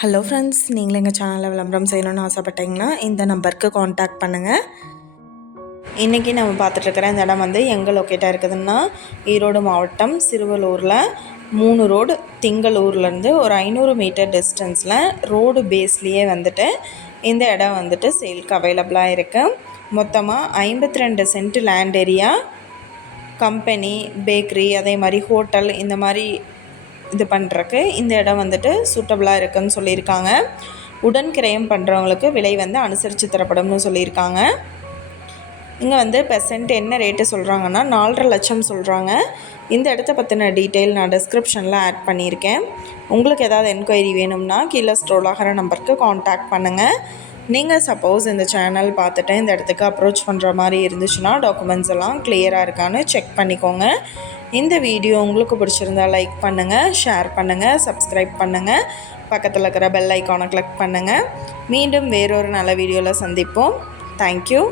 Hello friends நீங்களும் எங்கள் சேனலில் விளம்பரம் செய்யணும்னு ஆசைப்பட்டீங்கன்னா இந்த நம்பருக்கு காண்டாக்ட் பண்ணுங்கள் இன்றைக்கி நம்ம பார்த்துட்ருக்குற இந்த இடம் வந்து எங்கே லொக்கேட்டாக இருக்குதுன்னா ஈரோடு மாவட்டம் சிறுவலூரில் மூணு ரோடு திங்களூர்லேருந்து ஒரு ஐநூறு மீட்டர் டிஸ்டன்ஸில் ரோடு பேஸ்லேயே வந்துட்டு இந்த இடம் வந்துட்டு சேல்க்கு அவைலபிளாக இருக்குது மொத்தமாக ஐம்பத்தி ரெண்டு cent land area company bakery அதே மாதிரி ஹோட்டல் இந்த மாதிரி இது பண்ணுறக்கு இந்த இடம் வந்துட்டு சூட்டபுளாக இருக்குதுன்னு சொல்லியிருக்காங்க. உடன் கிரயம் பண்ணுறவங்களுக்கு விலை வந்து அனுசரித்து தரப்படும்னு சொல்லியிருக்காங்க. இங்கே வந்து பெர்சென்ட் என்ன ரேட்டு சொல்கிறாங்கன்னா நாலரை லட்சம் சொல்கிறாங்க இந்த இடத்த பற்றின டீட்டெயில் நான் டிஸ்கிரிப்ஷனில் ஆட் பண்ணியிருக்கேன். உங்களுக்கு ஏதாவது என்கொயரி வேணும்னா கீழே ஸ்ட்ரோலாகிற நம்பருக்கு காண்டாக்ட் பண்ணுங்கள் நீங்கள் சப்போஸ் இந்த சேனல் பார்த்துட்டு இந்த இடத்துக்கு அப்ரோச் பண்ணுற மாதிரி இருந்துச்சுன்னா டாக்குமெண்ட்ஸ் எல்லாம் கிளியராக இருக்கான்னு செக் பண்ணிக்கோங்க. இந்த வீடியோ உங்களுக்கு பிடிச்சிருந்தா லைக் பண்ணுங்கள் ஷேர் பண்ணுங்கள் சப்ஸ்கிரைப் பண்ணுங்கள் பக்கத்தில் இருக்கிற பெல் ஐக்கானை கிளிக் பண்ணுங்கள் மீண்டும் வேறொரு நல்ல வீடியோவில் சந்திப்போம். தேங்க்யூ